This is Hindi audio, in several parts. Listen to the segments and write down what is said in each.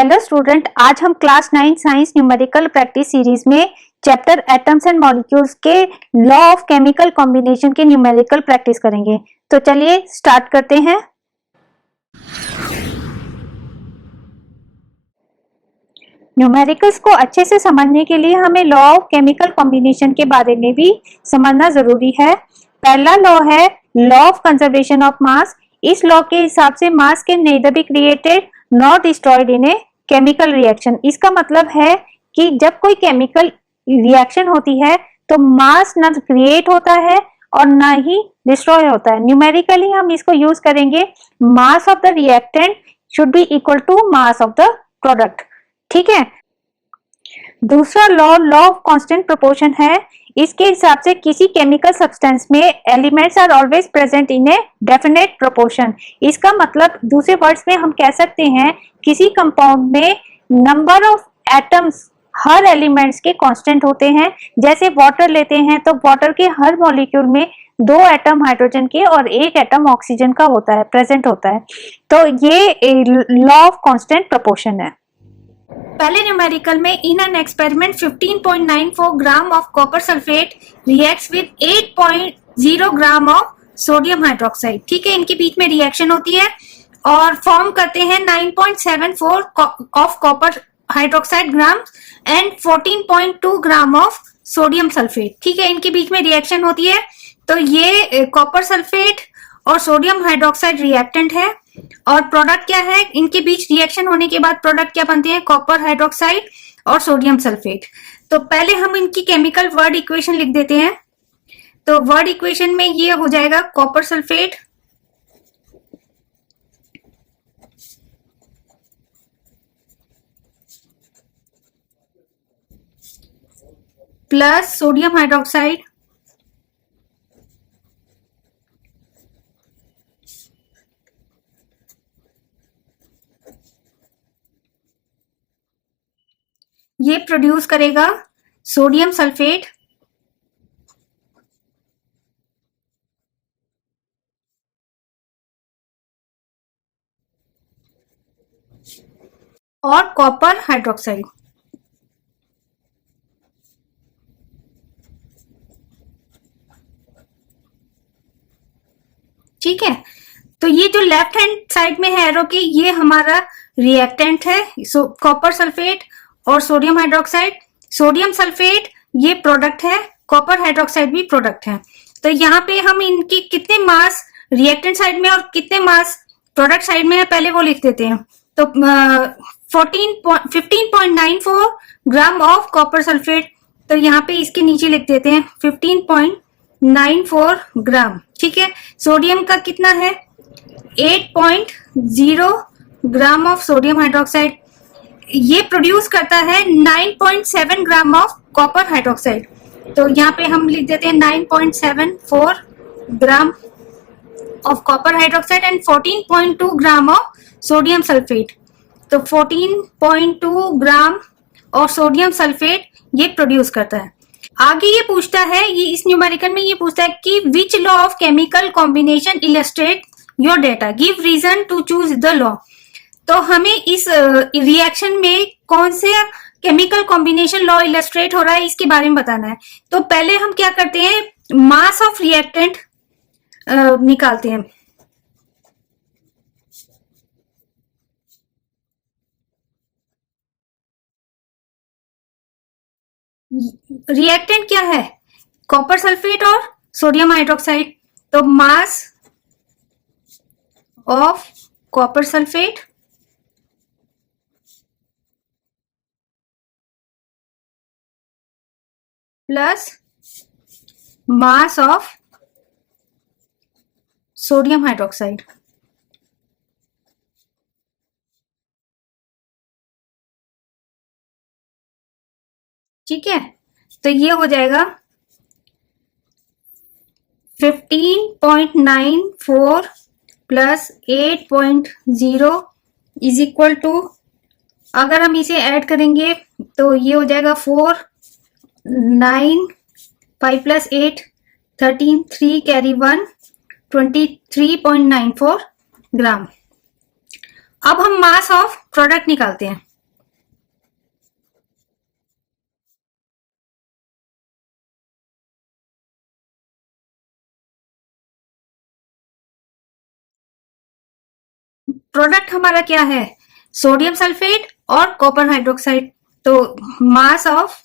हेलो स्टूडेंट, आज हम class 9 science numerical practice series में चैप्टर एटम्स एंड मॉलिक्यूल्स के लॉ ऑफ केमिकल कॉम्बिनेशन के न्यूमेरिकल प्रैक्टिस करेंगे। तो चलिए स्टार्ट करते हैं। न्यूमेरिकल्स को अच्छे से समझने के लिए हमें लॉ ऑफ केमिकल कॉम्बिनेशन के बारे में भी समझना जरूरी है। पहला लॉ है लॉ ऑफ कंजर्वेशन ऑफ मास। इस लॉ के हिसाब से मास can neither be created not destroyed in a chemical reaction. इसका मतलब है कि जब कोई केमिकल रिएक्शन होती है तो मास ना क्रिएट होता है और ना ही डिस्ट्रॉय होता है। न्यूमेरिकली हम इसको यूज करेंगे, mass of the reactant should be equal to mass of the product. ठीक है। दूसरा law law of constant proportion है। इसके हिसाब से किसी केमिकल सब्सटेंस में elements are always present in a definite proportion. इसका मतलब दूसरे वर्ड्स में हम कह सकते हैं किसी कंपाउंड में number of atoms her elements के कांस्टेंट होते हैं। जैसे वाटर लेते हैं तो वाटर के हर मॉलिक्यूल में 2 एटम हाइड्रोजन के और 1 एटम ऑक्सीजन का होता है, प्रेजेंट होता है। तो ये लॉ ऑफ कांस्टेंट प्रोपोर्शन है। पहले न्यूमेरिकल में in an experiment 15.94 gram of copper sulphate reacts with 8.0 gram of sodium hydroxide. ठीक है, इनके बीच में रिएक्शन होती है और फॉर्म करते हैं 9.74 of copper hydroxide gram and 14.2 gram of sodium sulphate. ठीक है, इनके बीच में रिएक्शन होती है। तो ये कॉपर सल्फेट और सोडियम हाइड्रोक्साइड रिएक्टेंट है और प्रोडक्ट क्या है, इनके बीच रिएक्शन होने के बाद प्रोडक्ट क्या बनते हैं, कॉपर हाइड्रोक्साइड और सोडियम सल्फेट। तो पहले हम इनकी केमिकल वर्ड इक्वेशन लिख देते हैं। तो वर्ड इक्वेशन में ये हो जाएगा copper sulphate plus sodium hydroxide ये प्रोड्यूस करेगा सोडियम सल्फेट और कॉपर हाइड्रोक्साइड। ठीक है, तो ये जो लेफ्ट हैंड साइड में है एरो के, ये हमारा रिएक्टेंट है कॉपर सल्फेट और सोडियम हाइड्रोक्साइड। सोडियम सल्फेट ये प्रोडक्ट है, कॉपर हाइड्रोक्साइड भी प्रोडक्ट है। तो यहाँ पे हम इनके कितने मास रिएक्टेंट साइड में और कितने मास प्रोडक्ट साइड में है पहले वो लिख देते हैं। तो 15.94 ग्राम ऑफ कॉपर सल्फेट, तो यहाँ पे इसके नीचे लिख देते हैं 15.94 ग्राम। ठीक है, सोडियम का कितना है 8.0 ग्राम ऑफ सोडियम हाइड्रोक्साइड। ये प्रोड्यूस करता है 9.7 ग्राम ऑफ कॉपर हाइड्रोक्साइड। तो यहाँ पे हम लिख देते हैं 9.74 gram of copper hydroxide and 14.2 gram of sodium sulphate. तो 14.2 ग्राम और सोडियम सल्फेट ये प्रोड्यूस करता है। आगे ये पूछता है, ये इस न्यूमेरिकल में ये पूछता है कि which law of chemical combination illustrate your data, give reason to choose the law. तो हमें इस रिएक्शन में कौन से केमिकल कॉम्बिनेशन लॉ इलस्ट्रेट हो रहा है इसके बारे में बताना है। तो पहले हम क्या करते हैं, मास ऑफ रिएक्टेंट निकालते हैं। रिएक्टेंट क्या है, कॉपर सल्फेट और सोडियम हाइड्रोक्साइड। तो mass of copper sulphate plus mass of sodium hydroxide. ठीक है, तो ये हो जाएगा 15.94 प्लस 8.0 इज इक्वल टू, अगर हम इसे ऐड करेंगे तो ये हो जाएगा 4 9 5 प्लस 8 13 3 कैरी 1 23.94 ग्राम। अब हम मास ऑफ प्रोडक्ट निकालते हैं। प्रोडक्ट हमारा क्या है, सोडियम सल्फेट और कॉपर हाइड्रोक्साइड। तो mass of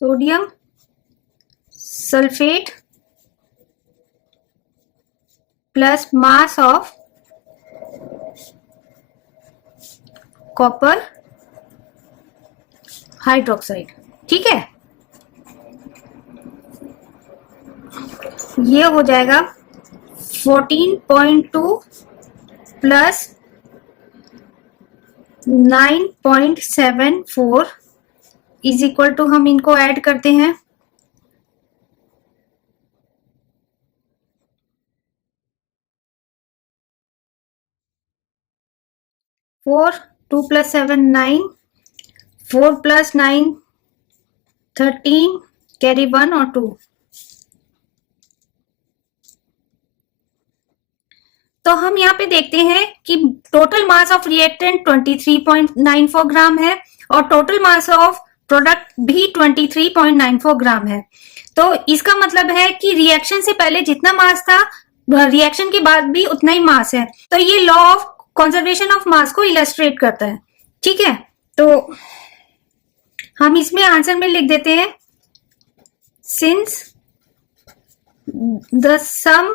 sodium sulphate plus mass of copper hydroxide, ठीक है। ये हो जाएगा 14.2 प्लस 9.74 इज इक्वल टू, हम इनको ऐड करते हैं, 4, 2 plus 7 9, 4 plus 9 13, कैरी 1 और 2। तो हम यहाँ पे देखते हैं कि टोटल मास ऑफ रिएक्टेंट 23.94 ग्राम है और टोटल मास ऑफ प्रोडक्ट भी 23.94 ग्राम है। तो इसका मतलब है कि रिएक्शन से पहले जितना मास था, रिएक्शन के बाद भी उतना ही मास है। तो ये लॉ ऑफ कंजर्वेशन ऑफ मास को इलस्ट्रेट करता है, ठीक है। तो हम इसमें आंसर में लिख देते हैं, since the sum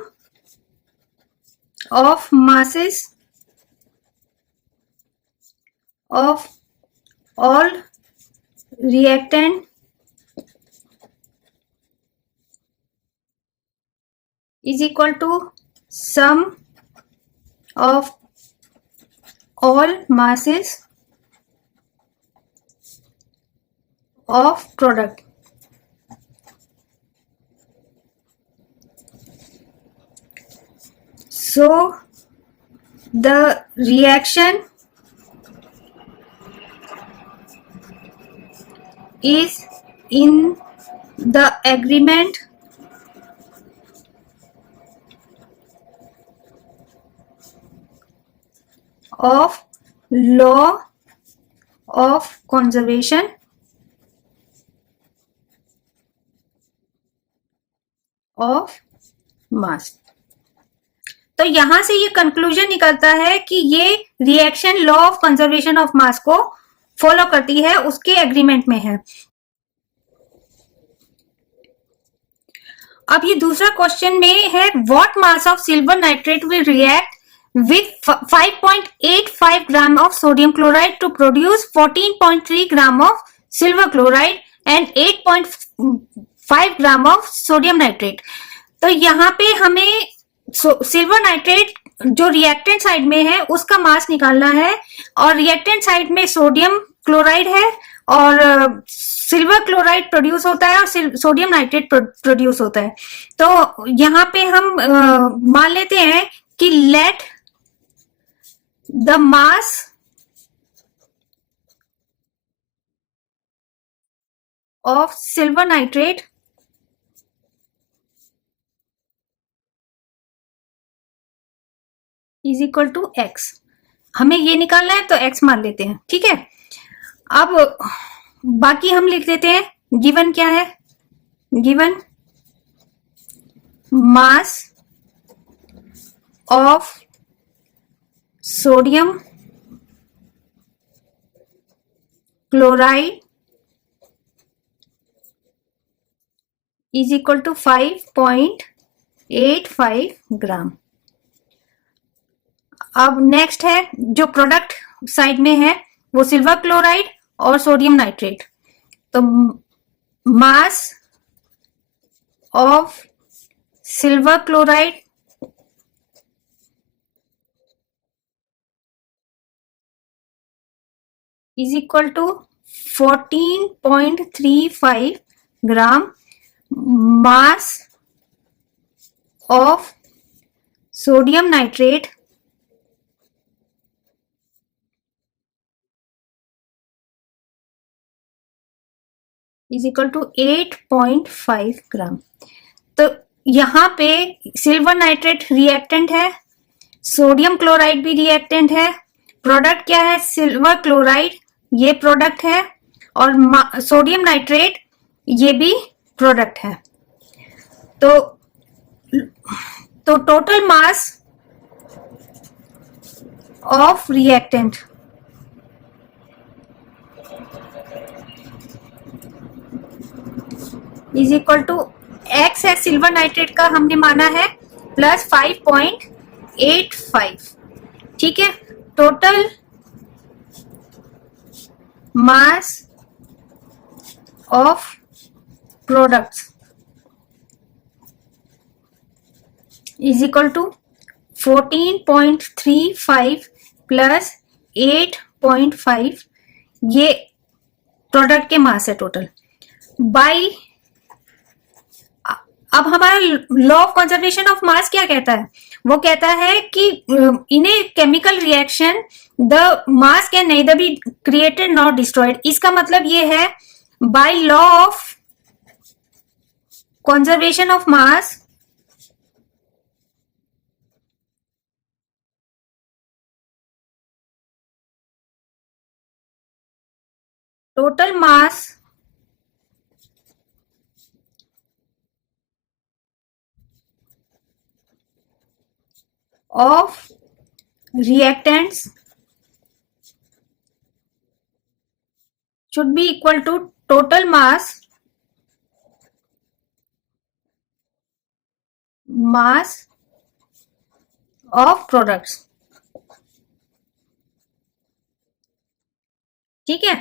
of masses of all reactant is equal to sum of all masses of product। So the reaction is in the agreement of law of conservation of mass। तो यहां से ये कंक्लूजन निकलता है कि ये reaction law of conservation of मास को फॉलो करती है, उसके एग्रीमेंट में है। अब ये दूसरा क्वेश्चन में है, what mass of silver nitrate will react with 5.85 gram of sodium chloride to produce 14.3 gram of silver chloride and 8.5 gram of sodium nitrate. तो यहाँ पे हमें सिल्वर नाइट्रेट जो रिएक्टेंट साइड में है उसका मास निकालना है, और रिएक्टेंट साइड में सोडियम क्लोराइड है और सिल्वर क्लोराइड प्रोड्यूस होता है और सोडियम नाइट्रेट प्रोड्यूस होता है। तो यहाँ पे हम मान लेते हैं कि let the mass of silver nitrate is equal to x. हमें ये निकालना है तो एक्स मान लेते हैं, ठीक है। अब बाकी हम लिख देते हैं, गिवन क्या है, given mass of sodium chloride is equal to 5.85 gram. अब नेक्स्ट है, जो प्रोडक्ट साइड में है वो सिल्वर क्लोराइड और सोडियम नाइट्रेट। तो mass of silver chloride is equal to 14.35 gram, mass of sodium nitrate is equal to 8.5 gram. तो यहाँ पे सिल्वर नाइट्रेट रिएक्टेंट है, सोडियम क्लोराइड भी रिएक्टेंट है, प्रोडक्ट क्या है, सिल्वर क्लोराइड, ये प्रोडक्ट है, और सोडियम नाइट्रेट ये भी प्रोडक्ट है। तो तो total mass of reactant is equal to x है सिल्वर नाइट्रेट का हमने माना है प्लस 5.85। ठीक है, total mass of products is equal to 14.35 plus 8.5, ये प्रोडक्ट के मास है टोटल बाई। अब हमारा law of conservation of mass क्या कहता है? वो कहता है कि in a chemical reaction the mass can neither be created not destroyed. इसका मतलब ये है by law of conservation of mass total mass of reactants should be equal to total mass of products। ठीक है,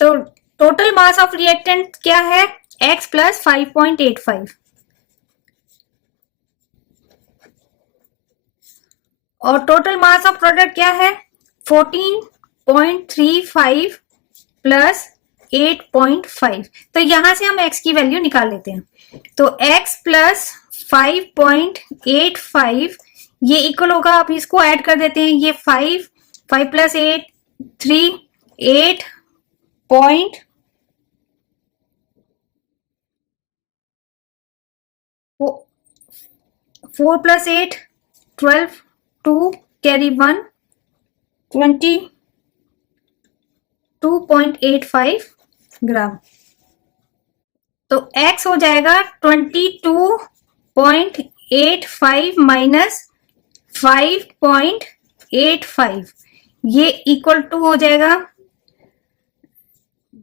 तो टोटल मास ऑफ रिएक्टेंट क्या है? x प्लस 5.85 और टोटल मास ऑफ प्रोडक्ट क्या है? 14.35 प्लस 8.5। तो यहां से हम x की वैल्यू निकाल लेते हैं। तो x प्लस 5.85 ये इक्वल होगा, आप इसको ऐड कर देते हैं, ये 5 प्लस 8 3 8 पॉइंट 4 प्लस 8 12 2 कैरी 1 22.85 ग्राम। तो x हो जाएगा 22.85 माइनस 5.85, ये इक्वल टू हो जाएगा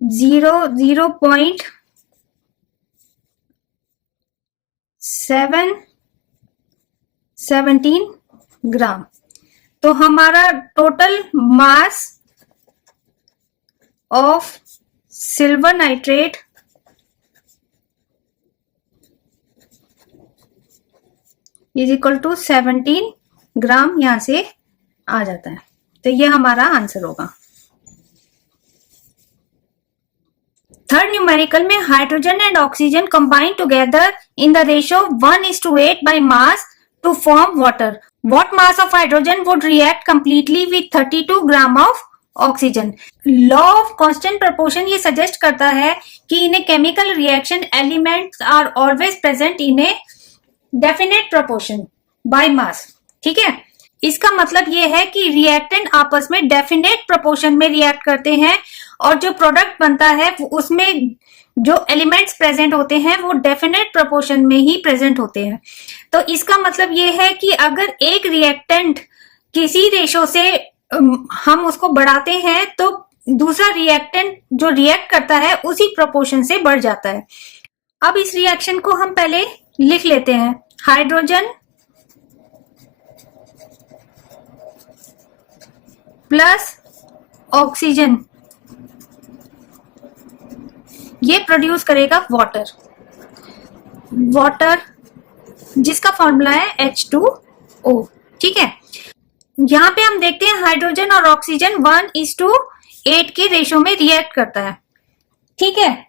0.717 ग्राम। तो हमारा total mass of silver nitrate is equal to 17 gram यहां से आ जाता है। तो ये हमारा आंसर होगा। थर्ड न्यूमेरिकल में hydrogen and oxygen combine together in the ratio 1:8 by mass to form water. What mass of hydrogen would react completely with 32 gram of oxygen? Law of constant proportion ये suggest करता है कि in a chemical reaction elements are always present in a definite proportion by mass। ठीक है, इसका मतलब ये है कि रिएक्टेंट आपस में डेफिनेट प्रोपोर्शन में रिएक्ट करते हैं और जो प्रोडक्ट बनता है उसमें जो एलिमेंट्स प्रेजेंट होते हैं वो डेफिनेट प्रोपोर्शन में ही प्रेजेंट होते हैं। तो इसका मतलब ये है कि अगर एक रिएक्टेंट किसी रेशो से हम उसको बढ़ाते हैं तो दूसरा रिएक्टेंट जो रिएक्ट करता है उसी प्रोपोर्शन से बढ़ जाता है। अब इस रिएक्शन को हम पहले लिख लेते हैं। हाइड्रोजन प्लस ऑक्सीजन ये प्रोड्यूस करेगा वाटर, जिसका फॉर्मूला है H2O। ठीक है, यहां पे हम देखते हैं हाइड्रोजन और ऑक्सीजन 1:8 के रेशो में रिएक्ट करता है। ठीक है,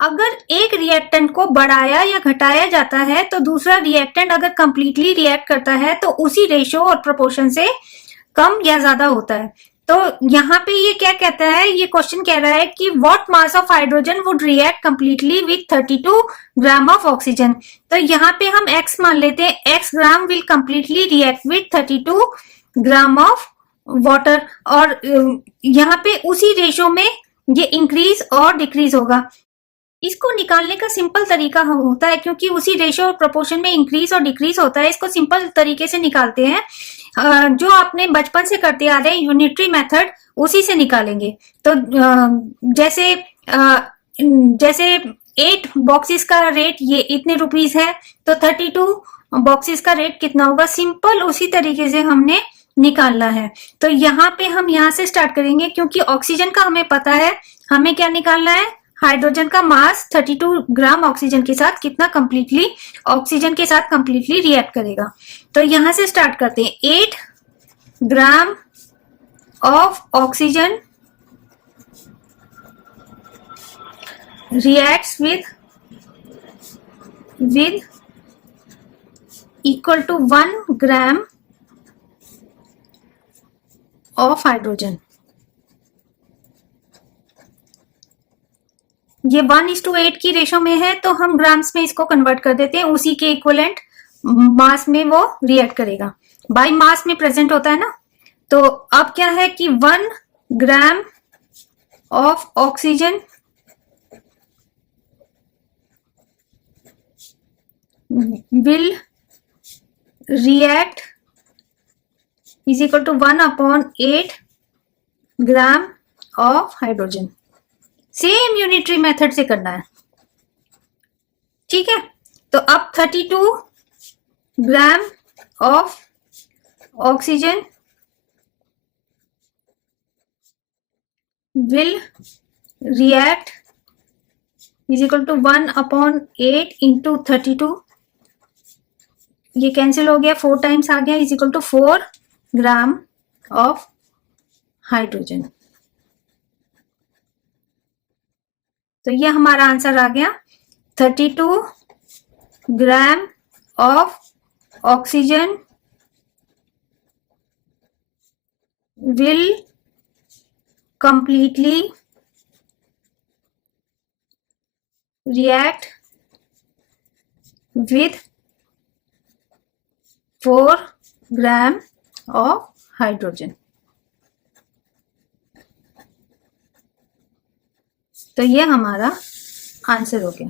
अगर एक रिएक्टेंट को बढ़ाया या घटाया जाता है तो दूसरा रिएक्टेंट अगर कंप्लीटली रिएक्ट करता है तो उसी रेशो और प्रोपोर्शन से कम या ज्यादा होता है। तो यहाँ पे ये क्या कहता है, ये क्वेश्चन कह रहा है कि what mass of hydrogen would react completely with 32 gram of oxygen. तो यहाँ पे हम x मान लेते हैं, x gram will completely react with 32 gram of water और यहाँ पे उसी रेशो में ये इंक्रीज और डिक्रीज होगा। इसको निकालने का सिंपल तरीका होता है, क्योंकि उसी रेशियो और प्रोपोर्शन में इंक्रीज और डिक्रीज होता है, इसको सिंपल तरीके से निकालते हैं। जो आपने बचपन से करते आ रहे हैं यूनिटरी मेथड, उसी से निकालेंगे। तो जैसे जैसे 8 बॉक्सेस का रेट ये इतने रुपीस है, तो 32 बॉक्सेस का रेट कितना होगा, सिंपल उसी तरीके से हमने निकालना है। तो यहाँ पे हम यहाँ से स्टार्ट करेंगे, क्योंकि ऑक्सीजन का हमें पता है, हमें क्या निकालना है, हाइड्रोजन का मास 32 ग्राम ऑक्सीजन के साथ कितना ऑक्सीजन के साथ कंप्लीटली रिएक्ट करेगा। तो यहां से स्टार्ट करते हैं। 8 ग्राम of oxygen reacts with equal to 1 gram of hydrogen. ये 1:8 की रेशो में है, तो हम ग्राम्स में इसको कन्वर्ट कर देते हैं, उसी के इक्विवेलेंट मास में वो रिएक्ट करेगा। बाय मास में प्रेजेंट होता है ना। तो अब क्या है कि 1 ग्राम of oxygen will react is equal to 1/8 gram of hydrogen. Same unitary method से करना है, ठीक है। तो अब 32 gram of oxygen will react is equal to 1/8 into 32, ये कैंसिल हो गया, 4 टाइम्स आ गया, is equal to 4 gram of hydrogen. तो ये हमारा आंसर आ गया, 32 gram of oxygen will completely react with 4 gram of hydrogen. तो ये हमारा आंसर हो गया।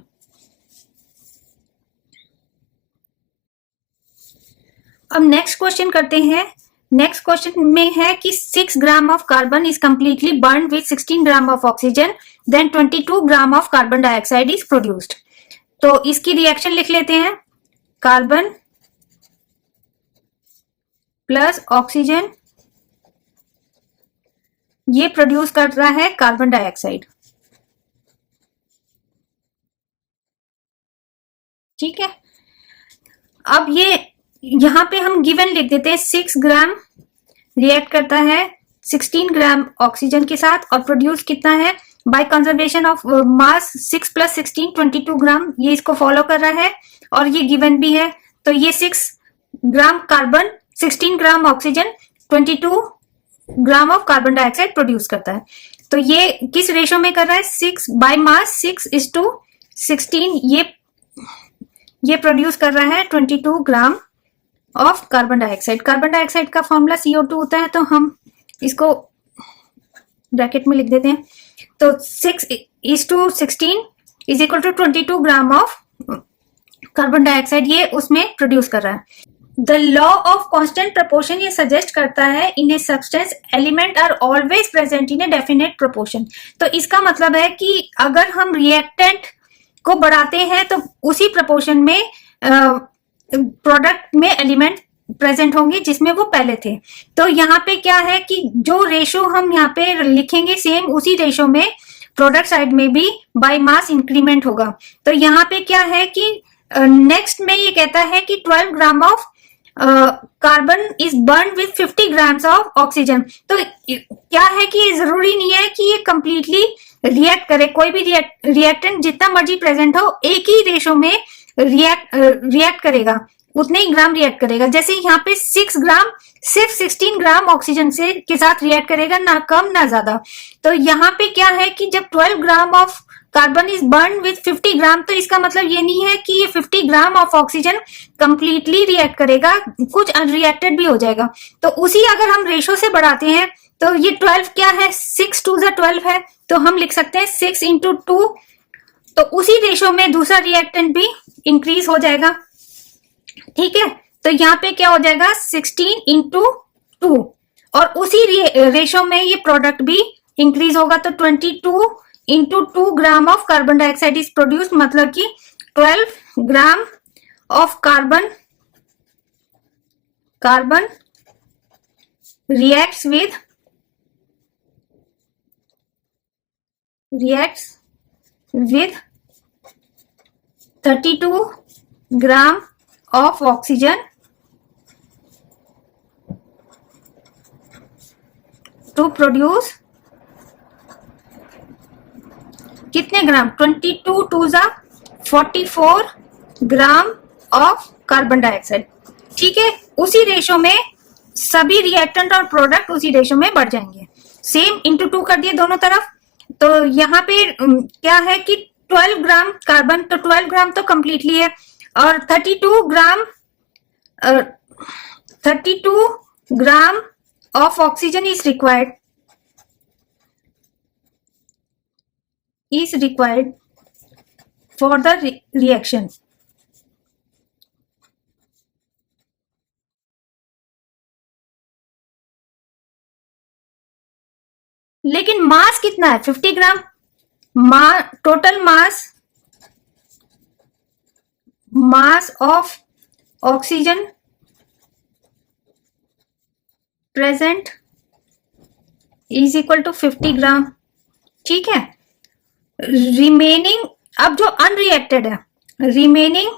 अब नेक्स्ट क्वेश्चन करते हैं। नेक्स्ट क्वेश्चन में है कि 6 gram of carbon is completely burn with 16 gram of oxygen, then 22 gram of carbon dioxide is produced. तो इसकी रिएक्शन लिख लेते हैं। कार्बन प्लस ऑक्सीजन, ये प्रोड्यूस कर रहा है कार्बन डाइऑक्साइड, ठीक है। अब ये यहां पे हम गिवन लिख देते हैं, 6 ग्राम रिएक्ट करता है 16 ग्राम ऑक्सीजन के साथ, और प्रोड्यूस कितना है बाय कंजर्वेशन ऑफ मास 6 + 16 22 ग्राम, ये इसको फॉलो कर रहा है, और ये गिवन भी है। तो ये 6 gram carbon 16 gram oxygen 22 gram of carbon dioxide produce करता है। तो ये किस रेशो में कर रहा है, 6 बाय मास 6:16, ये प्रोड्यूस कर रहा है 22 gram of carbon dioxide. Carbon dioxide का फॉर्मूला CO2 होता है, तो हम इसको ब्रैकेट में लिख देते हैं। तो 6:16 is equal to 22 gram of carbon dioxide ये उसमें प्रोड्यूस कर रहा है। The law of constant proportion ये सजेस्ट करता है in a substance element are always present in a definite proportion. तो इसका मतलब है कि अगर हम रिएक्टेंट को बढ़ाते हैं तो उसी प्रोपोर्शन में प्रोडक्ट में एलिमेंट प्रेजेंट होंगे जिसमें वो पहले थे। तो यहाँ पे क्या है कि जो रेशो हम यहाँ पे लिखेंगे सेम उसी रेशो में प्रोडक्ट साइड में भी बाय मास इंक्रीमेंट होगा। तो यहाँ पे क्या है कि नेक्स्ट में ये कहता है कि 12 ग्राम of carbon is burn with 50 grams of oxygen. तो क्या है कि जरूरी नहीं है कि ये कंप्लीटली रिएक्ट करे, कोई भी रिएक्टेंट जितना मर्जी प्रेजेंट हो एक ही रेशो में रिएक्ट करेगा, उतने ही ग्राम रिएक्ट करेगा। जैसे यहाँ पे 6 ग्राम सिर्फ 16 ग्राम ऑक्सीजन से के साथ रिएक्ट करेगा, ना कम ना ज्यादा। तो यहाँ पे क्या है कि जब 12 ग्राम of carbon is burn with 50 ग्राम, तो इसका मतलब ये नहीं है कि ये 50 ग्राम ऑफ ऑक्सीजन कंप्लीटली रिएक्ट करेगा, कुछ अनरिएक्टेड भी हो जाएगा। तो उसी अगर हम रेशो से बढ़ाते हैं तो ये 12 क्या है, 6 2 12 है, तो हम लिख सकते हैं 6 × 2 तो उसी रेशो में दूसरा रिएक्टेंट भी इंक्रीज हो जाएगा, ठीक है। तो यहाँ पे क्या हो जाएगा 16 इंटू 2, और उसी रेशो में ये प्रोडक्ट भी इंक्रीज होगा, तो 22 into 2 gram of carbon dioxide is produce, मतलब कि 12 ग्राम of carbon reacts with 32 gram of oxygen to produce कितने ग्राम, 22 टू जा 44 ग्राम ऑफ कार्बन डाइऑक्साइड, ठीक है। उसी रेशो में सभी रिएक्टेंट और प्रोडक्ट उसी रेशो में बढ़ जाएंगे। सेम इंटू 2 कर दिए दोनों तरफ, तो यहाँ पे क्या है कि 12 ग्राम कार्बन, तो 12 ग्राम तो कंप्लीटली है, और 32 gram of oxygen is required for the reaction. लेकिन मास कितना है, 50 gram. Total mass of oxygen present is equal to 50 gram, ठीक है। रिमेनिंग, अब जो अनरिएक्टेड है, remaining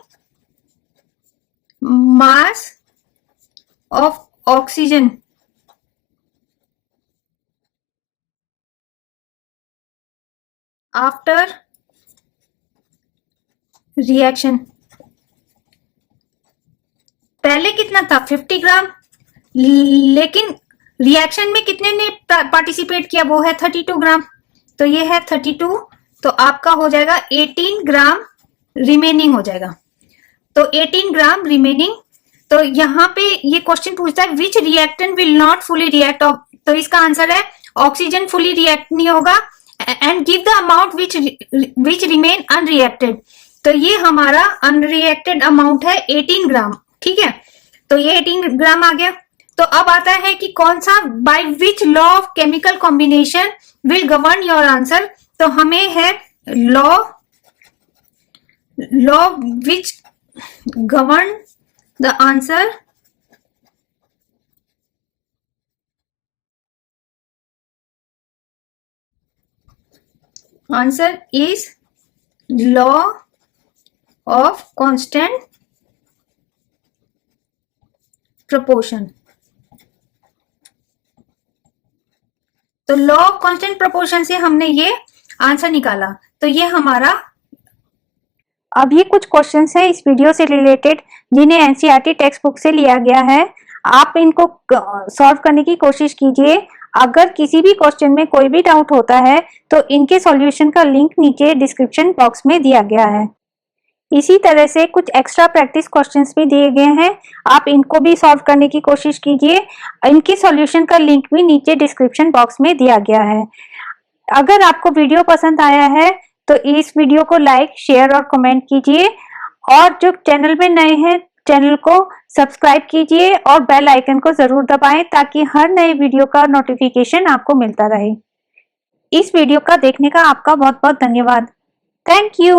mass of oxygen after reaction, पहले कितना था 50 ग्राम, लेकिन रिएक्शन में कितने ने पार्टिसिपेट किया, वो है 32 ग्राम, तो ये है 32, तो आपका हो जाएगा 18 ग्राम रिमेनिंग हो जाएगा, तो 18 ग्राम रिमेनिंग। तो यहाँ पे ये क्वेश्चन पूछता है which reactant will not fully react, तो इसका आंसर है ऑक्सीजन फुली रिएक्ट नहीं होगा, and give the amount which remain unreacted, तो ये हमारा अनरिएक्टेड अमाउंट है 18 ग्राम, ठीक है। तो ये 18 ग्राम आ गया। तो अब आता है कि कौन सा, by which law of chemical combination will govern your answer, तो हमें है law which govern the answer is law of constant proportion। तो लॉ ऑफ कांस्टेंट प्रोपोर्शन से हमने ये आंसर निकाला, तो ये हमारा। अभी कुछ क्वेश्चंस हैं इस वीडियो से रिलेटेड जिन्हें एनसीईआरटी टेक्स्ट बुक से लिया गया है, आप इनको सॉल्व करने की कोशिश कीजिए। अगर किसी भी क्वेश्चन में कोई भी डाउट होता है तो इनके सॉल्यूशन का लिंक नीचे डिस्क्रिप्शन बॉक्स में दिया गया है। इसी तरह से कुछ एक्स्ट्रा प्रैक्टिस क्वेश्चंस भी दिए गए हैं, आप इनको भी सॉल्व करने की कोशिश कीजिए। इनकी सॉल्यूशन का लिंक भी नीचे डिस्क्रिप्शन बॉक्स में दिया गया है। अगर आपको वीडियो पसंद आया है तो इस वीडियो को लाइक, शेयर और कमेंट कीजिए, और जो चैनल में नए हैं चैनल को सब्सक्राइब कीजिए और बेल आइकन को जरूर दबाएं ताकि हर नए वीडियो का नोटिफिकेशन आपको मिलता रहे। इस वीडियो का देखने का आपका बहुत बहुत धन्यवाद। Thank you.